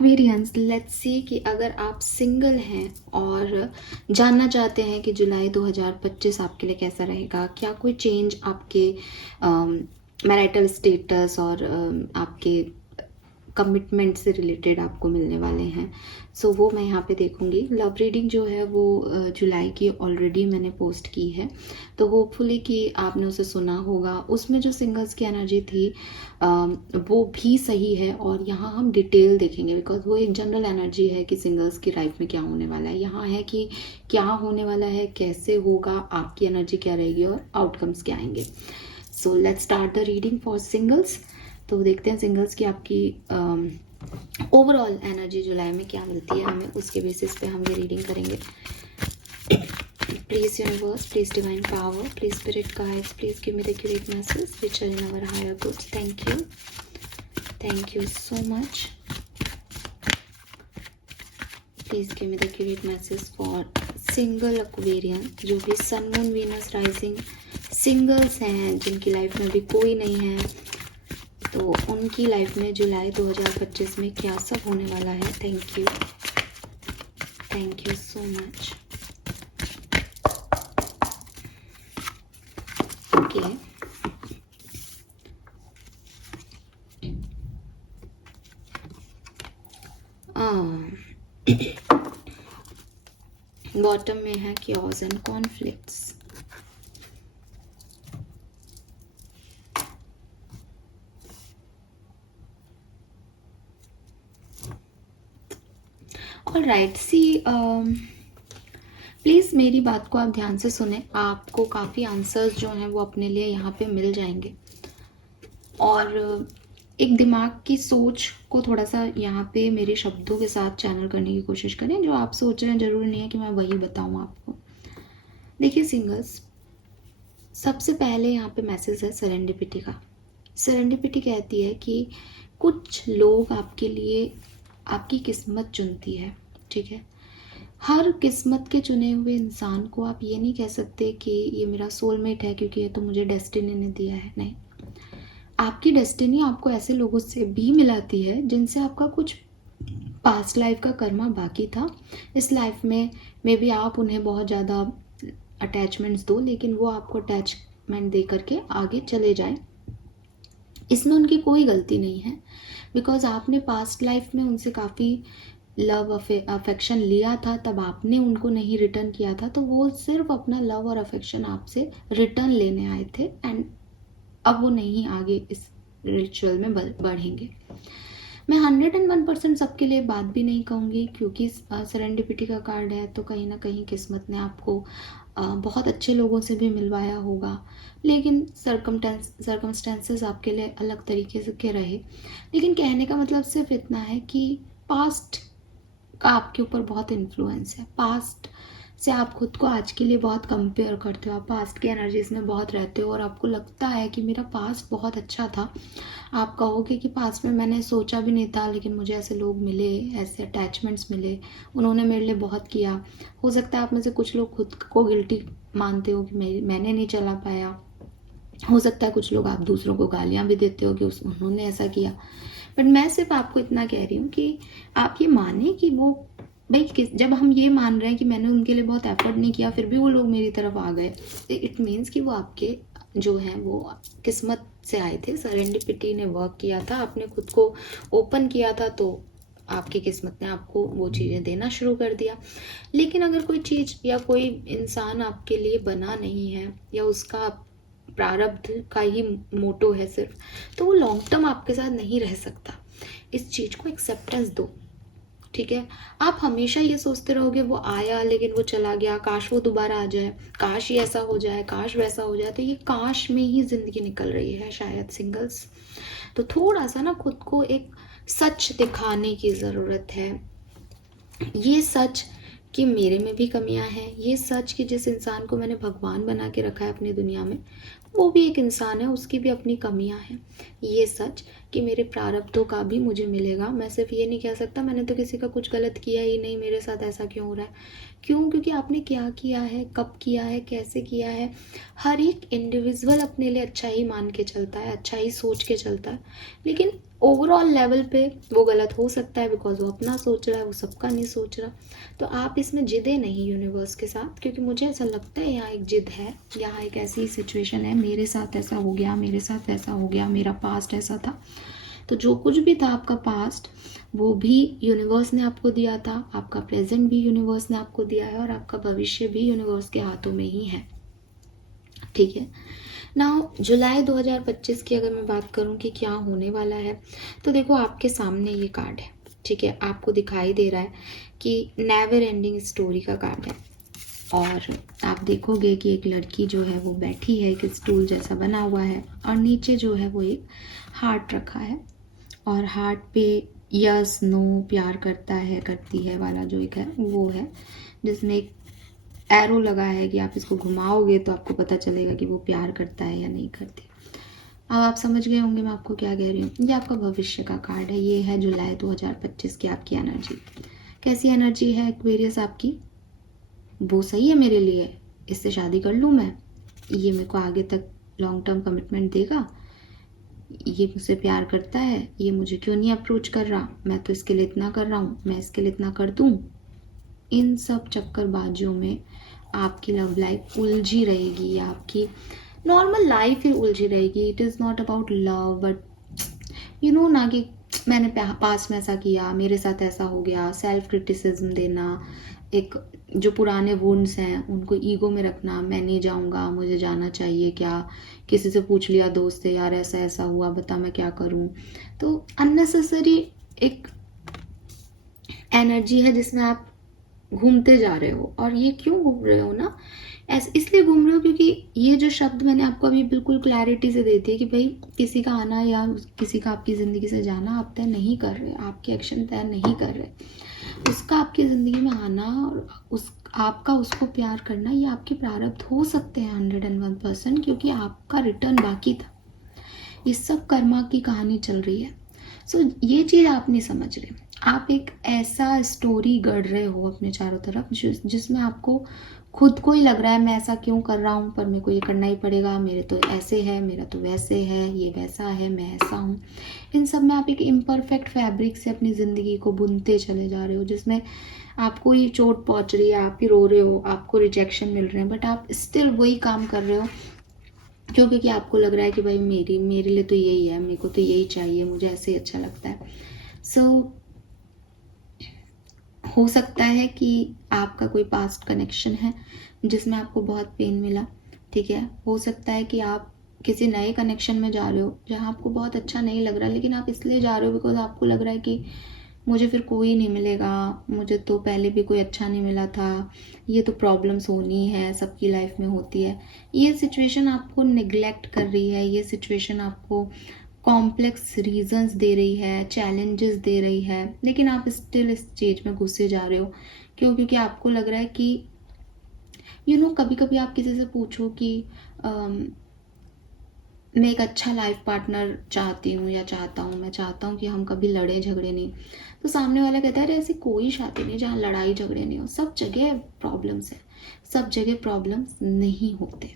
Aquarians, let's see कि अगर आप सिंगल हैं और जानना चाहते हैं कि जुलाई 2025 आपके लिए कैसा रहेगा, क्या कोई चेंज आपके मैरिटल स्टेटस और आपके कमिटमेंट से रिलेटेड आपको मिलने वाले हैं। सो वो मैं यहाँ पे देखूँगी। लव रीडिंग जो है वो जुलाई की ऑलरेडी मैंने पोस्ट की है, तो होपफुली कि आपने उसे सुना होगा। उसमें जो सिंगल्स की एनर्जी थी वो भी सही है, और यहाँ हम डिटेल देखेंगे बिकॉज वो एक जनरल एनर्जी है कि सिंगल्स की लाइफ में क्या होने वाला है। यहाँ है कि क्या होने वाला है, कैसे होगा, आपकी एनर्जी क्या रहेगी और आउटकम्स क्या आएंगे। So let's start the reading for singles. तो देखते हैं सिंगल्स की आपकी ओवरऑल एनर्जी जुलाई में क्या मिलती है हमें, उसके बेसिस पे हम ये रीडिंग करेंगे। Please universe, please divine power, please spirit guides, please give me the accurate message which are in our higher goods. Thank you so much. Please give me the accurate message for single Aquarian, जो भी sun moon Venus rising singles हैं, जिनकी life में भी कोई नहीं है, तो उनकी लाइफ में जुलाई 2025 में क्या सब होने वाला है। Thank you so much. Okay, bottom में है chaos and conflicts. Alright, see please मेरी बात को आप ध्यान से सुने। आपको काफ़ी आंसर्स जो हैं वो अपने लिए यहाँ पे मिल जाएंगे, और एक दिमाग की सोच को थोड़ा सा यहाँ पे मेरे शब्दों के साथ चैनल करने की कोशिश करें। जो आप सोच रहे हैं ज़रूरी नहीं है कि मैं वही बताऊँ आपको। देखिए सिंगल्स, सबसे पहले यहाँ पे मैसेज है सेरेंडिपिटी का। सेरेंडिपिटी कहती है कि कुछ लोग आपके लिए आपकी किस्मत चुनती है, ठीक है। हर किस्मत के चुने हुए इंसान को आप ये नहीं कह सकते कि ये मेरा सोलमेट है क्योंकि ये तो मुझे डेस्टिनी ने दिया है। नहीं, आपकी डेस्टिनी आपको ऐसे लोगों से भी मिलाती है जिनसे आपका कुछ पास्ट लाइफ का कर्मा बाकी था। इस लाइफ में मे बी आप उन्हें बहुत ज़्यादा अटैचमेंट्स दो, लेकिन वो आपको अटैचमेंट दे करके आगे चले जाएं। इसमें उनकी कोई गलती नहीं है, बिकॉज आपने पास्ट लाइफ में उनसे काफ़ी लव अफेक्शन लिया था, तब आपने उनको नहीं रिटर्न किया था, तो वो सिर्फ अपना लव और अफेक्शन आपसे रिटर्न लेने आए थे, एंड अब वो नहीं आगे इस रिचुअल में बढ़ेंगे। मैं 101% सबके लिए बात भी नहीं कहूँगी, क्योंकि सेरेंडिपिटी का कार्ड है, तो कहीं ना कहीं किस्मत ने आपको बहुत अच्छे लोगों से भी मिलवाया होगा, लेकिन सर्कमस्टेंसेस आपके लिए अलग तरीके से के रहे। लेकिन कहने का मतलब सिर्फ इतना है कि पास्ट का आपके ऊपर बहुत इन्फ्लुएंस है। पास्ट से आप खुद को आज के लिए बहुत कंपेयर करते हो, आप पास्ट की एनर्जीज में बहुत रहते हो, और आपको लगता है कि मेरा पास्ट बहुत अच्छा था। आप कहोगे कि पास्ट में मैंने सोचा भी नहीं था, लेकिन मुझे ऐसे लोग मिले, ऐसे अटैचमेंट्स मिले, उन्होंने मेरे लिए बहुत किया। हो सकता है आप में से कुछ लोग खुद को गिल्टी मानते हो कि मैंने नहीं चला पाया। हो सकता है कुछ लोग आप दूसरों को गालियाँ भी देते हो कि उन्होंने ऐसा किया। बट मैं सिर्फ आपको इतना कह रही हूँ कि आप ये माने कि वो भाई, जब हम ये मान रहे हैं कि मैंने उनके लिए बहुत एफर्ट नहीं किया फिर भी वो लोग मेरी तरफ आ गए, इट मीन्स कि वो आपके जो हैं वो किस्मत से आए थे। सेरेंडिपिटी ने वर्क किया था, आपने खुद को ओपन किया था, तो आपकी किस्मत ने आपको वो चीज़ें देना शुरू कर दिया। लेकिन अगर कोई चीज़ या कोई इंसान आपके लिए बना नहीं है, या उसका प्रारब्ध का ही मोटो है सिर्फ, तो वो लॉन्ग टर्म आपके साथ नहीं रह सकता। इस चीज़ को एक्सेप्टेंस दो, ठीक है। आप हमेशा ये सोचते रहोगे वो आया लेकिन वो चला गया, काश वो दोबारा आ जाए, काश ये ऐसा हो जाए, काश वैसा हो जाए, तो ये काश में ही जिंदगी निकल रही है शायद सिंगल्स। तो थोड़ा सा ना खुद को एक सच दिखाने की ज़रूरत है। ये सच कि मेरे में भी कमियां हैं, ये सच कि जिस इंसान को मैंने भगवान बना के रखा है अपनी दुनिया में, वो भी एक इंसान है, उसकी भी अपनी कमियां हैं। ये सच कि मेरे प्रारब्धों का भी मुझे मिलेगा। मैं सिर्फ ये नहीं कह सकता मैंने तो किसी का कुछ गलत किया ही नहीं, मेरे साथ ऐसा क्यों हो रहा है। क्यों? क्योंकि आपने क्या किया है, कब किया है, कैसे किया है। हर एक इंडिविजुअल अपने लिए अच्छा ही मान के चलता है, अच्छा ही सोच के चलता है, लेकिन ओवरऑल लेवल पे वो गलत हो सकता है बिकॉज वो अपना सोच रहा है, वो सबका नहीं सोच रहा। तो आप इसमें जिदे नहीं यूनिवर्स के साथ, क्योंकि मुझे ऐसा लगता है यहाँ एक जिद है, यहाँ एक ऐसी सिचुएशन है, मेरे साथ ऐसा हो गया, मेरे साथ वैसा हो गया, मेरा पास्ट ऐसा था। तो जो कुछ भी था आपका पास्ट, वो भी यूनिवर्स ने आपको दिया था, आपका प्रेजेंट भी यूनिवर्स ने आपको दिया है, और आपका भविष्य भी यूनिवर्स के हाथों में ही है। ठीक है ना। जुलाई 2025 की अगर मैं बात करूं कि क्या होने वाला है, तो देखो आपके सामने ये कार्ड है। ठीक है, आपको दिखाई दे रहा है कि नेवर एंडिंग स्टोरी का कार्ड है, और आप देखोगे कि एक लड़की जो है वो बैठी है, एक स्टूल जैसा बना हुआ है, और नीचे जो है वो एक हार्ट रखा है, और हार्ट पे यस नो प्यार करता है करती है वाला जो एक है वो है, जिसमें एक एरो लगा है कि आप इसको घुमाओगे तो आपको पता चलेगा कि वो प्यार करता है या नहीं करती। अब आप समझ गए होंगे मैं आपको क्या कह रही हूँ। ये आपका भविष्य का कार्ड है, ये है जुलाई 2025 की आपकी एनर्जी। कैसी एनर्जी है एक्वेरियस आपकी? वो सही है मेरे लिए, इससे शादी कर लूँ मैं, ये मेरे को आगे तक लॉन्ग टर्म कमिटमेंट देगा, ये मुझसे प्यार करता है, ये मुझे क्यों नहीं अप्रोच कर रहा, मैं तो इसके लिए इतना कर रहा हूँ, मैं इसके लिए इतना कर दूँ। इन सब चक्करबाजियों में आपकी लव लाइफ उलझी रहेगी, या आपकी नॉर्मल लाइफ ही उलझी रहेगी। It is not about love, but you know ना कि मैंने पास्ट में ऐसा किया, मेरे साथ ऐसा हो गया, सेल्फ क्रिटिसिज्म देना, एक जो पुराने वुंड्स हैं उनको ईगो में रखना, मैं नहीं जाऊंगा, मुझे जाना चाहिए क्या, किसी से पूछ लिया दोस्त से, यार ऐसा ऐसा हुआ बता मैं क्या करूं। तो अननेसेसरी एक एनर्जी है जिसमें आप घूमते जा रहे हो। और ये क्यों घूम रहे हो ना, ऐसे इसलिए घूम रहे हो क्योंकि ये जो शब्द मैंने आपको अभी बिल्कुल क्लैरिटी से दे दी है कि भाई किसी का आना या किसी का आपकी ज़िंदगी से जाना आप तय नहीं कर रहे, आपके एक्शन तय नहीं कर रहे। उसका आपकी ज़िंदगी में आना और आपका उसको प्यार करना, ये आपके प्रारब्ध हो सकते हैं 101%, क्योंकि आपका रिटर्न बाकी था। ये सब कर्मा की कहानी चल रही है। सो ये चीज़ आप नहीं समझ रहे। आप एक ऐसा स्टोरी गढ़ रहे हो अपने चारों तरफ जिसमें आपको खुद को ही लग रहा है मैं ऐसा क्यों कर रहा हूँ, पर मेरे को ये करना ही पड़ेगा, मेरे तो ऐसे है, मेरा तो वैसे है, ये वैसा है, मैं ऐसा हूँ। इन सब में आप एक इम्परफेक्ट फैब्रिक से अपनी ज़िंदगी को बुनते चले जा रहे हो, जिसमें आपको ही चोट पहुँच रही है, आप ही रो रहे हो, आपको रिजेक्शन मिल रहे हैं, बट आप स्टिल वही काम कर रहे हो। क्यों? क्योंकि आपको लग रहा है कि भाई मेरे लिए तो यही है, मेरे को तो यही चाहिए, मुझे ऐसे ही अच्छा लगता है। सो हो सकता है कि आपका कोई पास्ट कनेक्शन है जिसमें आपको बहुत पेन मिला। ठीक है, हो सकता है कि आप किसी नए कनेक्शन में जा रहे हो जहाँ आपको बहुत अच्छा नहीं लग रहा, लेकिन आप इसलिए जा रहे हो बिकॉज आपको लग रहा है कि मुझे फिर कोई नहीं मिलेगा, मुझे तो पहले भी कोई अच्छा नहीं मिला था, ये तो प्रॉब्लम्स होनी है, सबकी लाइफ में होती है। ये सिचुएशन आपको निगलेक्ट कर रही है, ये सिचुएशन आपको कॉम्प्लेक्स रीजंस दे रही है, चैलेंजेस दे रही है, लेकिन आप स्टिल इस चीज़ में घुसे जा रहे हो। क्यों? क्योंकि आपको लग रहा है कि कभी कभी आप किसी से पूछो कि मैं एक अच्छा लाइफ पार्टनर चाहती हूँ या चाहता हूँ, मैं चाहता हूँ कि हम कभी लड़े झगड़े नहीं, तो सामने वाला कहता है अरे ऐसी कोई शादी नहीं जहाँ लड़ाई झगड़े नहीं हो, सब जगह प्रॉब्लम्स है। सब जगह प्रॉब्लम्स नहीं होते,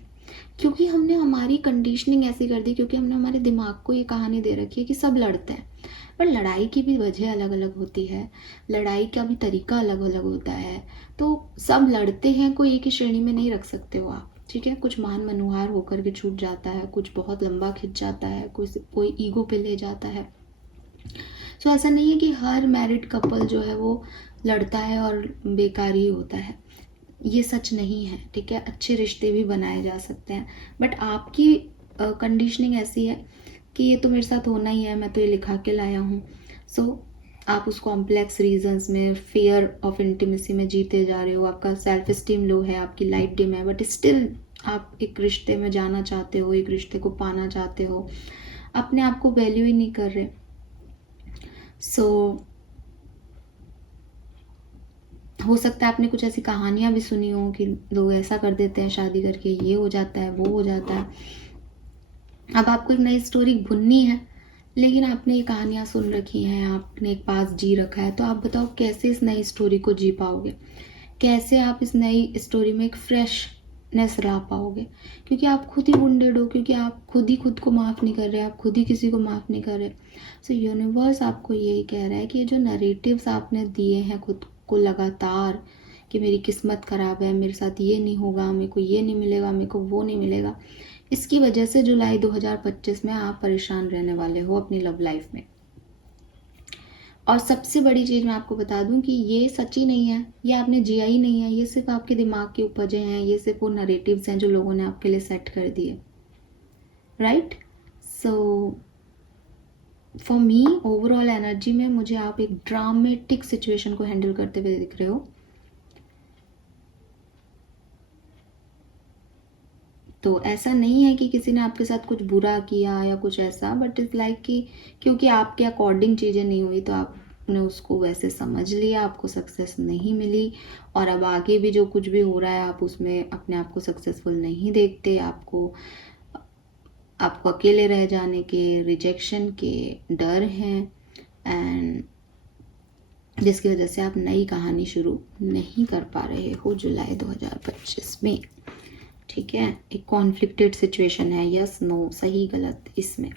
क्योंकि हमने हमारी कंडीशनिंग ऐसी कर दी, क्योंकि हमने हमारे दिमाग को ये कहानी दे रखी है कि सब लड़ते हैं। पर लड़ाई की भी वजह अलग अलग होती है, लड़ाई का भी तरीका अलग अलग होता है। तो सब लड़ते हैं को एक ही श्रेणी में नहीं रख सकते हो आप। ठीक है, कुछ मान मनुहार होकर के छूट जाता है, कुछ बहुत लंबा खिंच जाता है, कोई ईगो पे ले जाता है। सो ऐसा नहीं है कि हर मैरिड कपल जो है वो लड़ता है और बेकार ही होता है, ये सच नहीं है। ठीक है, अच्छे रिश्ते भी बनाए जा सकते हैं, बट आपकी कंडीशनिंग ऐसी है कि ये तो मेरे साथ होना ही है, मैं तो ये लिखा के लाया हूँ। सो आप उस कॉम्प्लेक्स रीजंस में, फियर ऑफ इंटीमेसी में जीते जा रहे हो, आपका सेल्फ स्टीम लो है, आपकी लाइफ डिम है, बट स्टिल आप एक रिश्ते में जाना चाहते हो, एक रिश्ते को पाना चाहते हो, अपने आप को वैल्यू ही नहीं कर रहे। सो हो सकता है आपने कुछ ऐसी कहानियां भी सुनी हो कि लोग ऐसा कर देते हैं शादी करके, ये हो जाता है, वो हो जाता है। अब आपको एक नई स्टोरी बुननी है लेकिन आपने ये कहानियाँ सुन रखी हैं, आपने एक पास जी रखा है, तो आप बताओ कैसे इस नई स्टोरी को जी पाओगे, कैसे आप इस नई स्टोरी में एक फ्रेशनेस ला पाओगे, क्योंकि आप खुद ही वुंडेड हो, क्योंकि आप खुद ही खुद को माफ़ नहीं कर रहे, आप खुद ही किसी को माफ़ नहीं कर रहे। सो यूनिवर्स आपको यही कह रहा है कि ये जो नरेटिव्स आपने दिए हैं खुद को लगातार, कि मेरी किस्मत ख़राब है, मेरे साथ ये नहीं होगा, मेरे को ये नहीं मिलेगा, मेरे को वो नहीं मिलेगा, इसकी वजह से जुलाई 2025 में आप परेशान रहने वाले हो अपनी लव लाइफ में। और सबसे बड़ी चीज़ मैं आपको बता दूं कि ये सच्ची नहीं है, ये आपने जिया ही नहीं है, ये सिर्फ आपके दिमाग की उपजें हैं, ये सिर्फ वो नरेटिव्स हैं जो लोगों ने आपके लिए सेट कर दिए, right. So for me overall energy में मुझे आप एक ड्रामेटिक सिचुएशन को हैंडल करते हुए दिख रहे हो। तो ऐसा नहीं है कि किसी ने आपके साथ कुछ बुरा किया या कुछ ऐसा, बट इट्स लाइक कि क्योंकि आपके अकॉर्डिंग चीज़ें नहीं हुई तो आपने उसको वैसे समझ लिया, आपको सक्सेस नहीं मिली, और अब आगे भी जो कुछ भी हो रहा है आप उसमें अपने आप को सक्सेसफुल नहीं देखते, आपको अकेले रह जाने के, रिजेक्शन के डर हैं, एंड जिसकी वजह से आप नई कहानी शुरू नहीं कर पा रहे हो जुलाई 2025 में। ठीक है, एक कॉन्फ्लिक्टेड सिचुएशन है, यस नो सही गलत इसमें।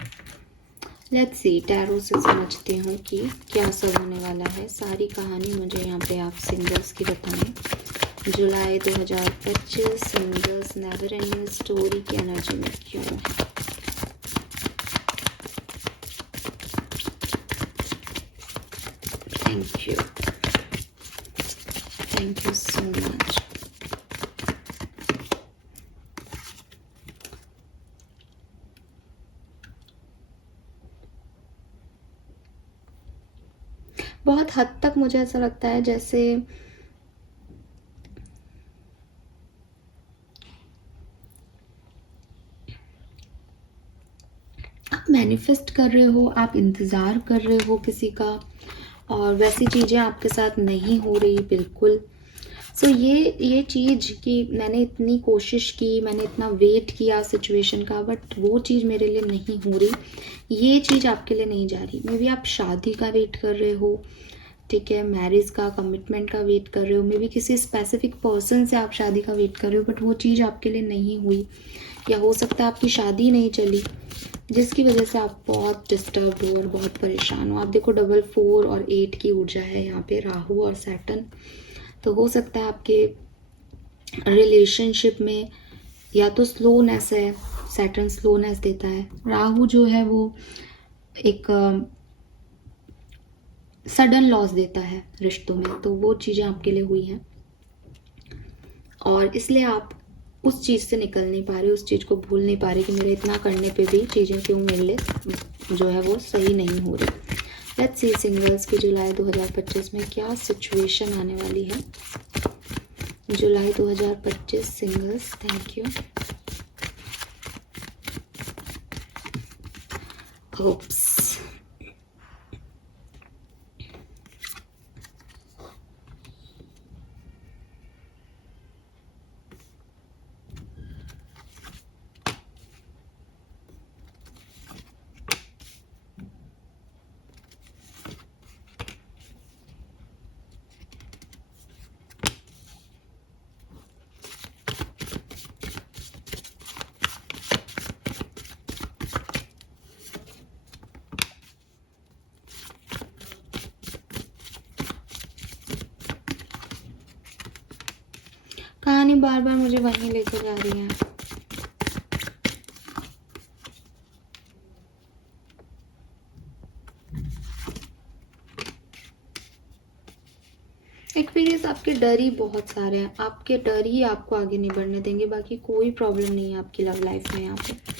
लेट्स सी, टैरो से समझती हूँ कि क्या सब होने वाला है। सारी कहानी मुझे यहाँ पे आप सिंगल्स की बताएं। जुलाई 2025 सिंगल्स नेवर एंडिंग स्टोरी की एनर्जी में क्यों है? Thank you so much. बहुत हद तक मुझे ऐसा लगता है जैसे आप मैनिफेस्ट कर रहे हो, आप इंतज़ार कर रहे हो किसी का, और वैसी चीज़ें आपके साथ नहीं हो रही बिल्कुल। सो ये चीज़ कि मैंने इतनी कोशिश की, मैंने इतना वेट किया सिचुएशन का, बट वो चीज़ मेरे लिए नहीं हो रही, ये चीज़ आपके लिए नहीं जा रही। मे बी आप शादी का वेट कर रहे हो, ठीक है, मैरिज का, कमिटमेंट का वेट कर रहे हो, मे बी किसी स्पेसिफिक पर्सन से आप शादी का वेट कर रहे हो, बट वो चीज़ आपके लिए नहीं हुई, या हो सकता है आपकी शादी नहीं चली, जिसकी वजह से आप बहुत डिस्टर्ब हो और बहुत परेशान हो। आप देखो 4 और 8 की ऊर्जा है यहाँ पे, राहु और सैटर्न। तो हो सकता है आपके रिलेशनशिप में या तो स्लोनेस है, सैटर्न स्लोनेस देता है, राहु जो है वो एक सडन लॉस देता है रिश्तों में, तो वो चीज़ें आपके लिए हुई हैं, और इसलिए आप उस चीज़ से निकल नहीं पा रहे, उस चीज़ को भूल नहीं पा रहे कि मेरे इतना करने पे भी चीज़ें क्यों मेरे लिए जो है वो सही नहीं हो रही। लेट्स सी सिंगल्स की जुलाई 2025 में क्या सिचुएशन आने वाली है। जुलाई 2025 सिंगल्स, थैंक यू। होप्स, कहानी बार बार मुझे वहीं लेकर जा रही है। एक्सपीरियंस आपके डर ही बहुत सारे हैं, आपके डर ही आपको आगे नहीं बढ़ने देंगे, बाकी कोई प्रॉब्लम नहीं है आपकी लव लाइफ में यहाँ पे।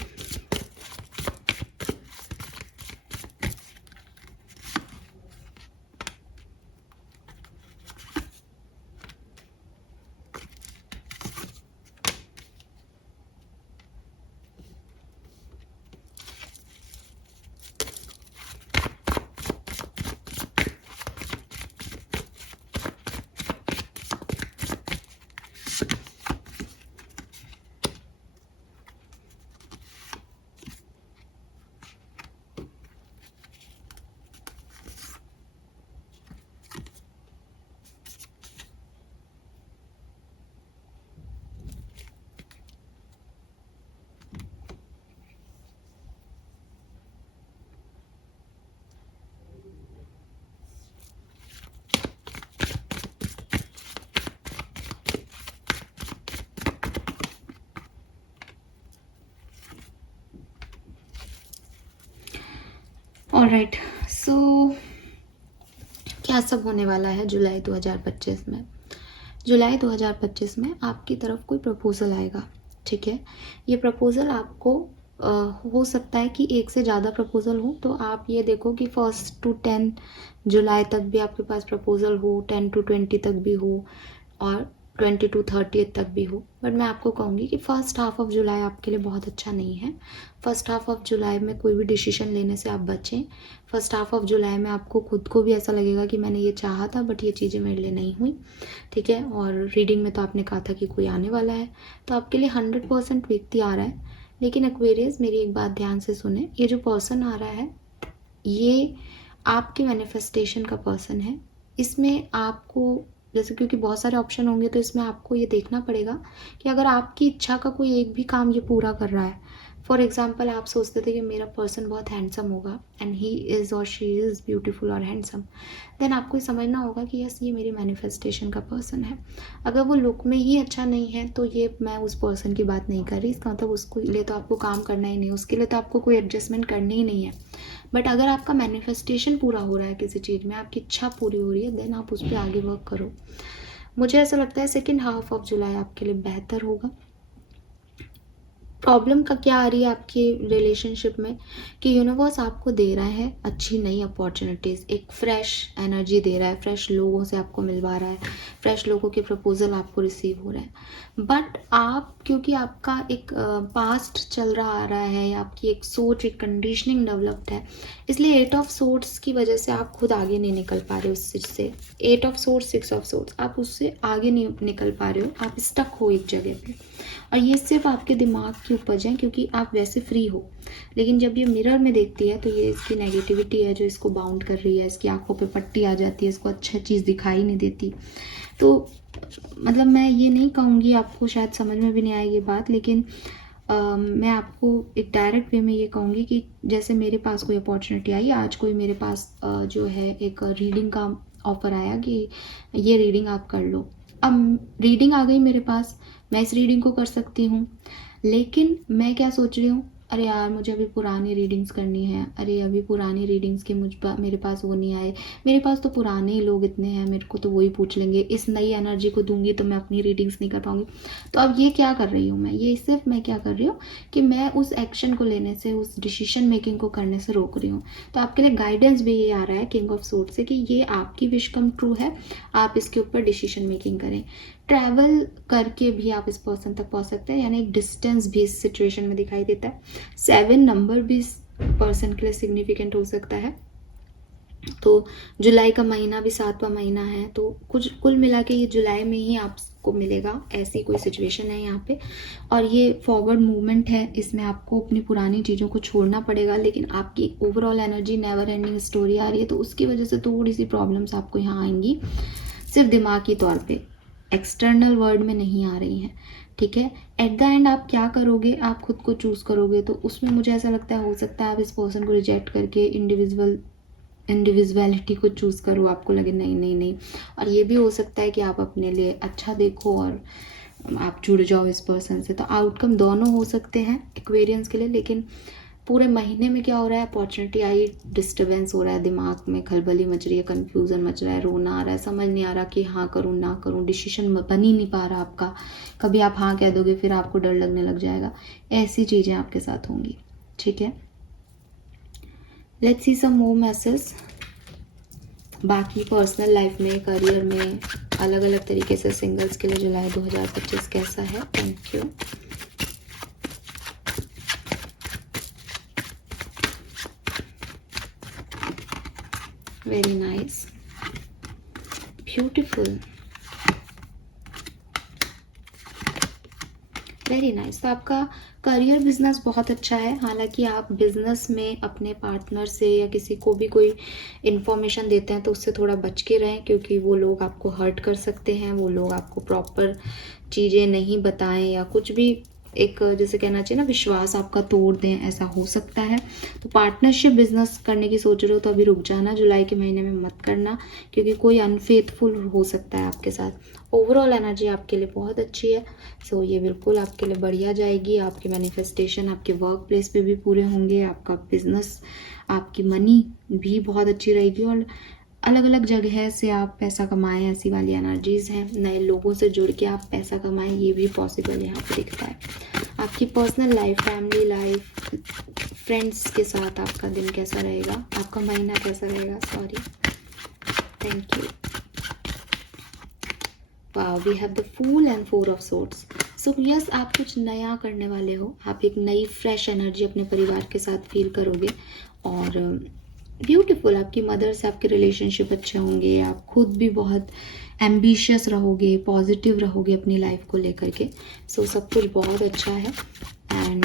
ऑलराइट, सो क्या सब होने वाला है जुलाई 2025 में? जुलाई 2025 में आपकी तरफ कोई प्रपोज़ल आएगा, ठीक है? ये प्रपोज़ल आपको हो सकता है कि एक से ज़्यादा प्रपोज़ल हो, तो आप ये देखो कि 1 to 10 जुलाई तक भी आपके पास प्रपोज़ल हो, 10 to 20 तक भी हो और 20 to 30 तक भी हो। बट मैं आपको कहूँगी कि फर्स्ट हाफ ऑफ जुलाई आपके लिए बहुत अच्छा नहीं है। फर्स्ट हाफ ऑफ जुलाई में कोई भी डिसीजन लेने से आप बचें। फर्स्ट हाफ ऑफ जुलाई में आपको खुद को भी ऐसा लगेगा कि मैंने ये चाहा था बट ये चीज़ें मेरे लिए नहीं हुई, ठीक है? और रीडिंग में तो आपने कहा था कि कोई आने वाला है, तो आपके लिए 100% व्यक्ति आ रहा है। लेकिन एक्वेरियस, मेरी एक बात ध्यान से सुने, ये जो पर्सन आ रहा है ये आपके मैनिफेस्टेशन का पर्सन है। इसमें आपको जैसे, क्योंकि बहुत सारे ऑप्शन होंगे, तो इसमें आपको ये देखना पड़ेगा कि अगर आपकी इच्छा का कोई एक भी काम ये पूरा कर रहा है, फॉर एग्जाम्पल आप सोचते थे कि मेरा पर्सन बहुत हैंडसम होगा एंड ही इज़ और शी इज़ ब्यूटीफुल और हैंडसम, देन आपको ये समझना होगा कि यस, ये मेरी मैनिफेस्टेशन का पर्सन है। अगर वो लुक में ही अच्छा नहीं है तो ये मैं उस पर्सन की बात नहीं कर रही, इसका मतलब उसको लिए तो आपको काम करना ही नहीं, उसके लिए तो आपको कोई एडजस्टमेंट करनी ही नहीं है। बट अगर आपका मैनिफेस्टेशन पूरा हो रहा है किसी चीज़ में, आपकी इच्छा पूरी हो रही है, देन आप उस पर आगे वर्क करो। मुझे ऐसा लगता है सेकेंड हाफ ऑफ जुलाई आपके लिए बेहतर होगा। प्रॉब्लम का क्या आ रही है आपके रिलेशनशिप में कि यूनिवर्स आपको दे रहा है अच्छी नई अपॉर्चुनिटीज़, एक फ्रेश एनर्जी दे रहा है, फ्रेश लोगों से आपको मिलवा रहा है, फ्रेश लोगों के प्रपोजल आपको रिसीव हो रहे हैं। बट आप, क्योंकि आपका एक पास्ट चल रहा आ रहा है, आपकी एक सोच, एक कंडीशनिंग डेवलप्ड है, इसलिए 8 ऑफ सोर्ट्स की वजह से आप खुद आगे नहीं निकल पा रहे हो उस चीज़ से। 8 ऑफ सोर्ट्स, 6 ऑफ सोर्ट्स, आप उससे आगे नहीं निकल पा रहे हो, आप स्टक हो एक जगह पे। और ये सिर्फ आपके दिमाग की उपज है, क्योंकि आप वैसे फ्री हो, लेकिन जब ये मिरर में देखती है तो ये इसकी नेगेटिविटी है जो इसको बाउंड कर रही है, इसकी आंखों पे पट्टी आ जाती है, इसको अच्छा चीज़ दिखाई नहीं देती। तो मतलब मैं ये नहीं कहूँगी, आपको शायद समझ में भी नहीं आएगी ये बात, लेकिन मैं आपको एक डायरेक्ट वे में ये कहूँगी कि जैसे मेरे पास कोई अपॉर्चुनिटी आई, आज कोई मेरे पास जो है एक रीडिंग का ऑफ़र आया कि ये रीडिंग आप कर लो। अब रीडिंग आ गई मेरे पास, मैं इस रीडिंग को कर सकती हूँ, लेकिन मैं क्या सोच रही हूँ, अरे यार मुझे अभी पुरानी रीडिंग्स करनी है, अरे अभी पुरानी रीडिंग्स के मेरे पास वो नहीं आए, मेरे पास तो पुराने ही लोग इतने हैं, मेरे को तो वही पूछ लेंगे, इस नई एनर्जी को दूंगी तो मैं अपनी रीडिंग्स नहीं कर पाऊंगी। तो अब ये क्या कर रही हूँ मैं, ये सिर्फ मैं क्या कर रही हूँ कि मैं उस एक्शन को लेने से, उस डिसीजन मेकिंग को करने से रोक रही हूँ। तो आपके लिए गाइडेंस भी ये आ रहा है किंग ऑफ सोर्ड से कि ये आपकी विश कम ट्रू है, आप इसके ऊपर डिसीजन मेकिंग करें। ट्रैवल करके भी आप इस पर्सन तक पहुंच सकते हैं, यानी एक डिस्टेंस भी इस सिचुएशन में दिखाई देता है। 7 नंबर भी इस पर्सन के लिए सिग्निफिकेंट हो सकता है। तो जुलाई का महीना भी 7वां महीना है, तो कुछ कुल मिला के ये जुलाई में ही आपको मिलेगा, ऐसी कोई सिचुएशन है यहाँ पे। और ये फॉरवर्ड मूवमेंट है, इसमें आपको अपनी पुरानी चीज़ों को छोड़ना पड़ेगा, लेकिन आपकी overall energy never ending story आ रही है, तो उसकी वजह से थोड़ी सी प्रॉब्लम्स आपको यहाँ आएंगी, सिर्फ दिमागी तौर पे, एक्सटर्नल वर्ल्ड में नहीं आ रही हैं, ठीक है? एट द एंड आप क्या करोगे, आप खुद को चूज़ करोगे, तो उसमें मुझे ऐसा लगता है हो सकता है आप इस पर्सन को रिजेक्ट करके इंडिविजुअलिटी को चूज़ करो, आपको लगे नहीं नहीं नहीं। और ये भी हो सकता है कि आप अपने लिए अच्छा देखो और आप जुड़ जाओ इस पर्सन से। तो आउटकम दोनों हो सकते हैं एक्वेरियंस के लिए, लेकिन पूरे महीने में क्या हो रहा है, अपॉर्चुनिटी आई, डिस्टर्बेंस हो रहा है, दिमाग में खलबली मच रही है, कन्फ्यूज़न मच रहा है, रोना आ रहा है, समझ नहीं आ रहा कि हाँ करूँ ना करूँ, डिसीजन बन ही नहीं पा रहा आपका। कभी आप हाँ कह दोगे फिर आपको डर लगने लग जाएगा, ऐसी चीज़ें आपके साथ होंगी, ठीक है? Let's see some more message. बाकी पर्सनल लाइफ में, करियर में, अलग अलग तरीके से सिंगल्स के लिए जुलाई 2025 कैसा है? Thank you. Very nice, beautiful, very nice. तो आपका करियर बिजनेस बहुत अच्छा है, हालांकि आप बिजनेस में अपने पार्टनर से या किसी को भी कोई इन्फॉर्मेशन देते हैं तो उससे थोड़ा बच के रहें, क्योंकि वो लोग आपको हर्ट कर सकते हैं, वो लोग आपको प्रॉपर चीज़ें नहीं बताएं या कुछ भी एक जैसे कहना चाहिए ना, विश्वास आपका तोड़ दें, ऐसा हो सकता है। तो पार्टनरशिप बिजनेस करने की सोच रहे हो तो अभी रुक जाना, जुलाई के महीने में मत करना, क्योंकि कोई अनफेथफुल हो सकता है आपके साथ। ओवरऑल एनर्जी आपके लिए बहुत अच्छी है। सो ये बिल्कुल आपके लिए बढ़िया जाएगी। आपके मैनिफेस्टेशन आपके वर्क प्लेस पे भी पूरे होंगे, आपका बिजनेस, आपकी मनी भी बहुत अच्छी रहेगी, और अलग अलग जगह से आप पैसा कमाएं, ऐसी वाली एनर्जीज हैं। नए लोगों से जुड़ के आप पैसा कमाएं, ये भी पॉसिबल यहाँ पे दिखता है। आपकी personal life, family life, friends के साथ आपका दिन कैसा रहेगा, आपका महीना कैसा रहेगा, sorry, thank you. Wow, we have the fool and 4 of swords. So yes, आप कुछ नया करने वाले हो, आप एक नई फ्रेश एनर्जी अपने परिवार के साथ फील करोगे, और ब्यूटीफुल, आपकी मदर से आपके रिलेशनशिप अच्छे होंगे, आप खुद भी बहुत एम्बिशियस रहोगे, पॉजिटिव रहोगे अपनी लाइफ को लेकर के। सो सब कुछ बहुत अच्छा है। एंड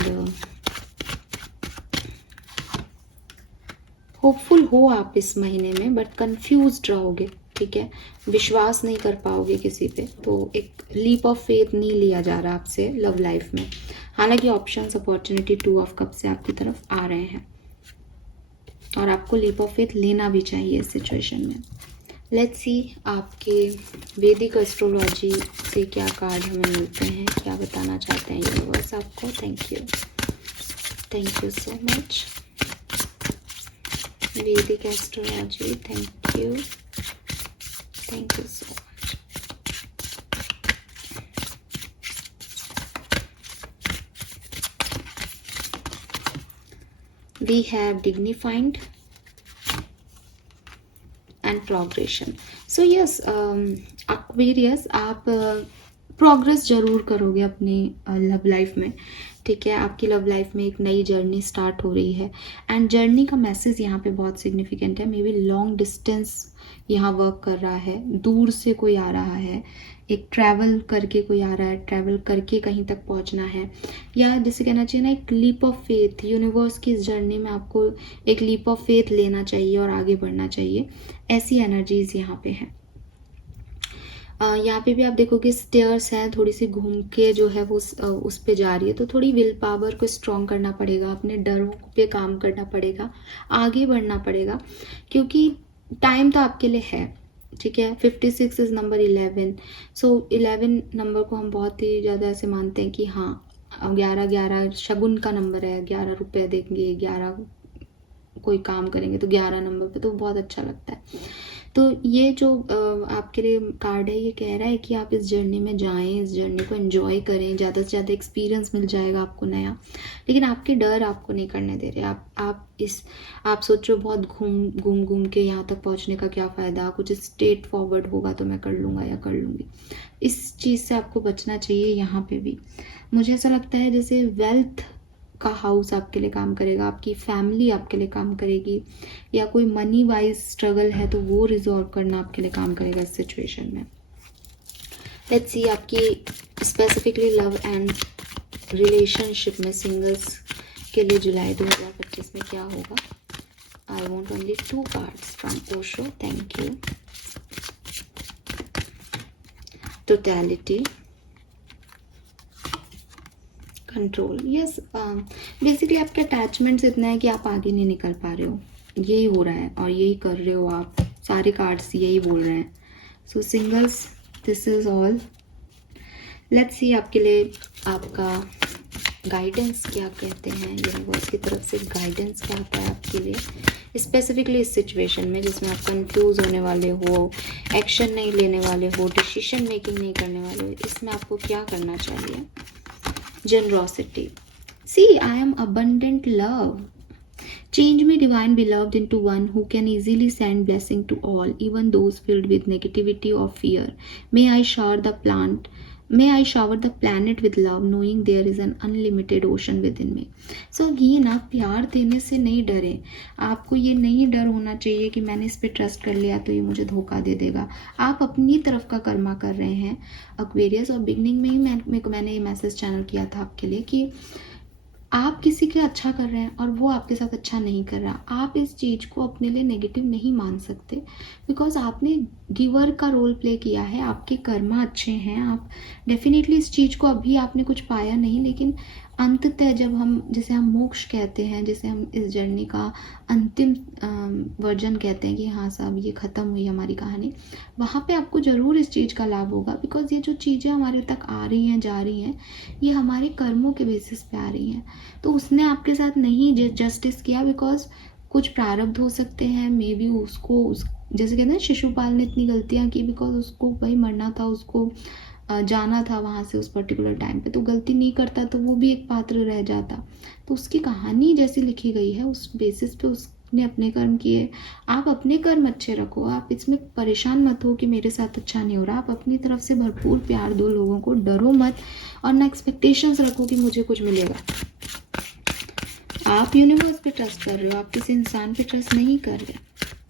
होपफुल हो आप इस महीने में, बट कंफ्यूज्ड रहोगे, ठीक है, विश्वास नहीं कर पाओगे किसी पे, तो एक लीप ऑफ फेथ नहीं लिया जा रहा आपसे लव लाइफ में। हालांकि ऑप्शंस, अपॉर्चुनिटी, 2 ऑफ कप से आपकी तरफ आ रहे हैं, और आपको लीप ऑफ फेथ लेना भी चाहिए इस सिचुएशन में। लेट्स सी आपके वैदिक एस्ट्रोलॉजी से क्या कार्ड हमें मिलते हैं, क्या बताना चाहते हैं यूनिवर्स आपको। थैंक यू सो मच वैदिक astrology, thank you so much. We have dignified and progression. So yes, Aquarius, आप प्रोग्रेस जरूर करोगे अपनी लव लाइफ में, ठीक है। आपकी लव लाइफ में एक नई जर्नी स्टार्ट हो रही है, एंड जर्नी का मैसेज यहाँ पे बहुत सिग्निफिकेंट है। मे बी लॉन्ग डिस्टेंस यहाँ वर्क कर रहा है, दूर से कोई आ रहा है, एक ट्रैवल करके कोई आ रहा है, ट्रैवल करके कहीं तक पहुँचना है, या जैसे कहना चाहिए ना, एक लीप ऑफ फेथ। यूनिवर्स की इस जर्नी में आपको एक लीप ऑफ फेथ लेना चाहिए और आगे बढ़ना चाहिए, ऐसी एनर्जीज यहाँ पे हैं। यहाँ पे भी आप देखोगे स्टेयर्स हैं, थोड़ी सी घूम के जो है वो उस पे जा रही है, तो थोड़ी विल पावर को स्ट्रॉन्ग करना पड़ेगा, अपने डरों पे काम करना पड़ेगा, आगे बढ़ना पड़ेगा, क्योंकि टाइम तो आपके लिए है, ठीक है। 56 इज नंबर 11। सो 11 नंबर को हम बहुत ही ज़्यादा ऐसे मानते हैं कि हाँ, 11 शगुन का नंबर है, 11 रुपये देंगे, 11 कोई काम करेंगे तो 11 नंबर पे, तो बहुत अच्छा लगता है। तो ये जो आपके लिए कार्ड है, ये कह रहा है कि आप इस जर्नी में जाएं, इस जर्नी को एंजॉय करें, ज़्यादा से ज़्यादा एक्सपीरियंस मिल जाएगा आपको नया, लेकिन आपके डर आपको नहीं करने दे रहे। आप सोचो बहुत घूम के यहाँ तक पहुँचने का क्या फ़ायदा, कुछ स्ट्रेट फॉरवर्ड होगा तो मैं कर लूँगा या कर लूँगी, इस चीज़ से आपको बचना चाहिए। यहाँ पे भी मुझे ऐसा लगता है जैसे वेल्थ का हाउस आपके लिए काम करेगा, आपकी फैमिली आपके लिए काम करेगी, या कोई मनी वाइज स्ट्रगल है तो वो रिजॉल्व करना आपके लिए काम करेगा इस सिचुएशन में। लेट्स सी आपकी स्पेसिफिकली लव एंड रिलेशनशिप में सिंगल्स के लिए जुलाई 2025 में क्या होगा। I want only 2 cards from Osho, thank you. Totality, control, yes. Basically आपके अटैचमेंट्स इतना है कि आप आगे नहीं निकल पा रहे हो, यही हो रहा है और यही कर रहे हो आप, सारे कार्ड्स यही बोल रहे हैं। So singles, this is all. Let's see आपके लिए आपका गाइडेंस क्या कहते हैं, यूनिवर्स की तरफ से गाइडेंस क्या आता है आपके लिए स्पेसिफिकली इस सिचुएशन में जिसमें आप कंफ्यूज होने वाले हो, एक्शन नहीं लेने वाले हो, डिसीजन मेकिंग नहीं करने वाले हो, इसमें आपको क्या करना चाहिए। Generosity. See, I am abundant love. Change me, divine beloved, into one who can easily send blessing to all, even those filled with negativity or fear. May I shower the planet with love, knowing there is an unlimited ocean within me. So ये ना, प्यार देने से नहीं डरे। आपको ये नहीं डर होना चाहिए कि मैंने इस पे ट्रस्ट कर लिया तो ये मुझे धोखा दे देगा। आप अपनी तरफ का कर्मा कर रहे हैं एक्वेरियस। और बिगनिंग में ही मैंने ये मैसेज चैनल किया था आपके लिए कि आप किसी के अच्छा कर रहे हैं और वो आपके साथ अच्छा नहीं कर रहा, आप इस चीज़ को अपने लिए नेगेटिव नहीं मान सकते, बिकॉज आपने गिवर का रोल प्ले किया है, आपके कर्मा अच्छे हैं, आप डेफिनेटली इस चीज़ को अभी आपने कुछ पाया नहीं, लेकिन अंततः जब हम, जिसे हम मोक्ष कहते हैं, जिसे हम इस जर्नी का अंतिम वर्जन कहते हैं कि हाँ साहब ये ख़त्म हुई हमारी कहानी, वहाँ पे आपको ज़रूर इस चीज़ का लाभ होगा। बिकॉज ये जो चीज़ें हमारे तक आ रही हैं, जा रही हैं, ये हमारे कर्मों के बेसिस पे आ रही हैं। तो उसने आपके साथ नहीं जस्टिस किया, बिकॉज कुछ प्रारब्ध हो सकते हैं, मे बी उसको जैसे कहते हैं शिशुपाल ने इतनी गलतियाँ की बिकॉज उसको भाई मरना था, उसको जाना था वहाँ से उस पर्टिकुलर टाइम पे, तो गलती नहीं करता तो वो भी एक पात्र रह जाता। तो उसकी कहानी जैसी लिखी गई है उस बेसिस पे उसने अपने कर्म किए। आप अपने कर्म अच्छे रखो, आप इसमें परेशान मत हो कि मेरे साथ अच्छा नहीं हो रहा, आप अपनी तरफ से भरपूर प्यार दो लोगों को, डरो मत और ना एक्सपेक्टेशंस रखो कि मुझे कुछ मिलेगा। आप यूनिवर्स पे ट्रस्ट कर रहे हो, आप किसी इंसान पे ट्रस्ट नहीं कर रहे,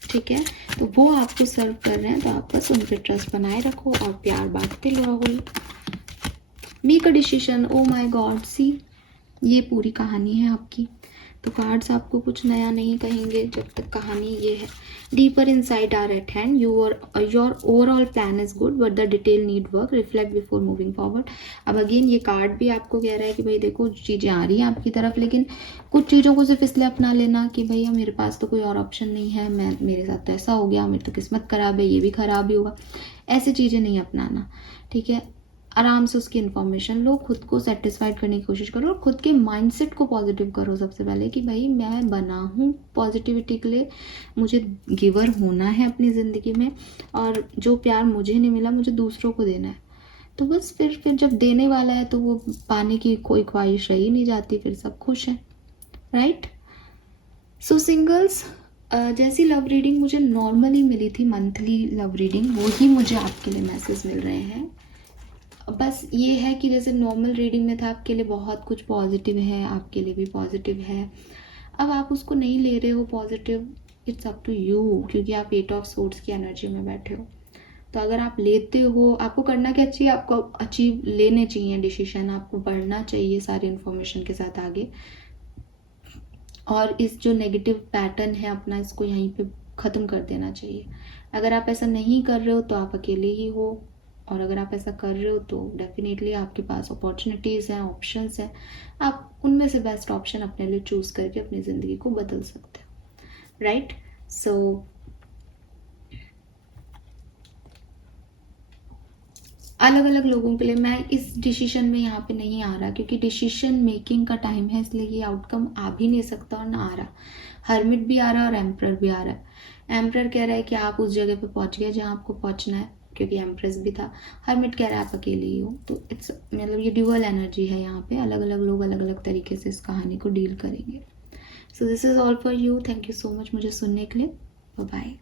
ठीक है? तो वो आपको सर्व कर रहे हैं, तो आप बस उन पे ट्रस्ट बनाए रखो और प्यार बांटते रहो। Make a decision. Oh my God, see ये पूरी कहानी है आपकी। तो कार्ड्स आपको कुछ नया नहीं कहेंगे जब तक कहानी ये है। Deeper inside are at hand, your overall plan is good but the detail need work, reflect before moving forward. अब अगेन ये कार्ड भी आपको कह रहा है कि भाई देखो चीज़ें आ रही हैं आपकी तरफ, लेकिन कुछ चीज़ों को सिर्फ इसलिए अपना लेना कि भैया मेरे पास तो कोई और ऑप्शन नहीं है, मेरे साथ तो ऐसा हो गया, मेरी तो किस्मत खराब है, ये भी खराब ही होगा, ऐसी चीज़ें नहीं अपनाना, ठीक है? आराम से उसकी इन्फॉर्मेशन लो, खुद को सेटिस्फाइड करने की कोशिश करो और खुद के माइंडसेट को पॉजिटिव करो सबसे पहले कि भाई मैं बना हूँ पॉजिटिविटी के लिए, मुझे गिवर होना है अपनी ज़िंदगी में और जो प्यार मुझे नहीं मिला मुझे दूसरों को देना है। तो बस फिर जब देने वाला है तो वो पाने की कोई ख्वाहिश रही नहीं जाती, फिर सब खुश हैं, राइट? सो सिंगल्स, जैसी लव रीडिंग मुझे नॉर्मली मिली थी, मंथली लव रीडिंग, वो ही मुझे आपके लिए मैसेज मिल रहे हैं। बस ये है कि जैसे नॉर्मल रीडिंग में था आपके लिए बहुत कुछ पॉजिटिव है, आपके लिए भी पॉजिटिव है। अब आप उसको नहीं ले रहे हो positive, it's up to you, क्योंकि आप 8 ऑफ सोर्ड्स की एनर्जी में बैठे हो। तो अगर आप लेते हो, आपको करना क्या चाहिए, आपको अचीव लेने चाहिए डिसीजन, आपको बढ़ना चाहिए सारी इन्फॉर्मेशन के साथ आगे और इस जो नेगेटिव पैटर्न है अपना, इसको यहीं पे ख़त्म कर देना चाहिए। अगर आप ऐसा नहीं कर रहे हो तो आप अकेले ही हो, और अगर आप ऐसा कर रहे हो तो डेफिनेटली आपके पास अपॉर्चुनिटीज़ हैं, ऑप्शंस हैं, आप उनमें से बेस्ट ऑप्शन अपने लिए चूज़ करके अपनी ज़िंदगी को बदल सकते हो, राइट? सो अलग अलग लोगों के लिए मैं इस डिसीजन में यहाँ पे नहीं आ रहा, क्योंकि डिसीजन मेकिंग का टाइम है, इसलिए ये आउटकम आ भी नहीं सकता और ना आ रहा। हर्मिट भी आ रहा है और एम्प्रर भी आ रहा है। एम्प्रर कह रहा है कि आप उस जगह पे पहुँच गए जहाँ आपको पहुँचना है, क्योंकि एम्प्रेस भी था। हर्मिट कह रहा है आप अकेले ही हो। तो इट्स मतलब ये ड्यूअल एनर्जी है, यहाँ पे अलग अलग लोग अलग अलग तरीके से इस कहानी को डील करेंगे। So this is all for you. Thank you so much मुझे सुनने के लिए। Bye bye.